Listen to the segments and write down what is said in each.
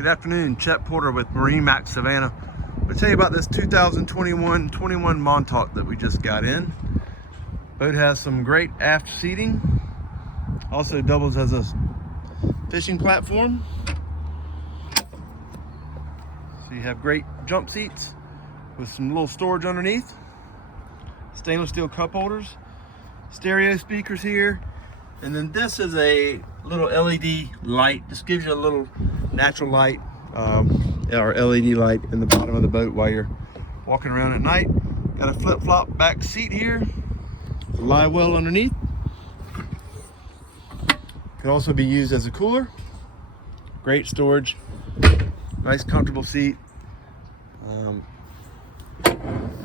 Good afternoon, Chet Porter with MarineMax Savannah. I'm going to tell you about this 2021 Montauk that we just got in. Boat has some great aft seating. Also doubles as a fishing platform. So you have great jump seats with some little storage underneath. Stainless steel cup holders. Stereo speakers here. And then this is a little LED light. This gives you a little natural light, or LED light in the bottom of the boat while you're walking around at night. Got a flip-flop back seat here. Livewell underneath. Could also be used as a cooler. Great storage. Nice comfortable seat.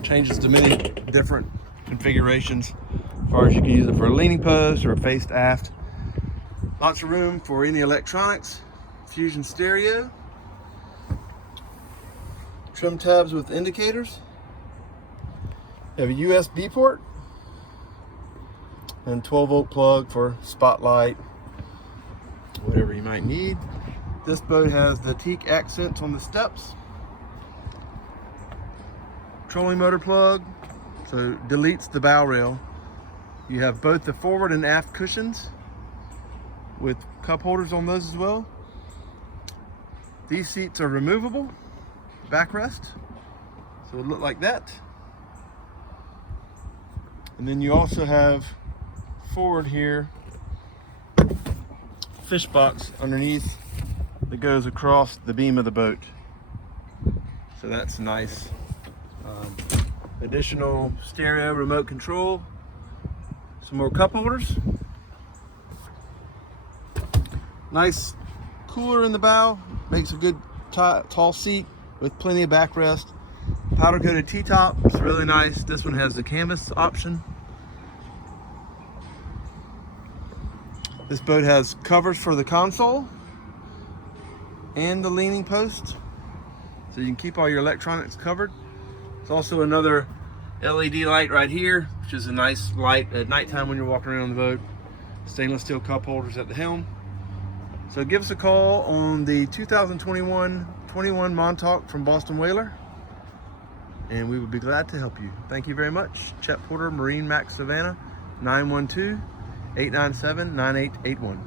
Changes to many different configurations. As far as you can use it for a leaning post or a faced aft. Lots of room for any electronics. Fusion stereo. Trim tabs with indicators. You have a USB port. And 12-volt plug for spotlight. Whatever you might need. This boat has the teak accents on the steps. Trolling motor plug. So deletes the bow rail. You have both the forward and aft cushions with cup holders on those as well. These seats are removable, backrest, so it look like that. And then you also have forward here, fish box underneath that goes across the beam of the boat. So that's nice. Additional stereo remote control. Some more cup holders. Nice cooler in the bow. Makes a good tall seat with plenty of backrest. Powder coated T-top. It's really nice. This one has the canvas option. This boat has covers for the console and the leaning post. So you can keep all your electronics covered. There's also another LED light right here, which is a nice light at nighttime when you're walking around the boat. Stainless steel cup holders at the helm. So give us a call on the 2021 Montauk from Boston Whaler, and we would be glad to help you. Thank you very much. Chet Porter, MarineMax Savannah, 912-897-9881.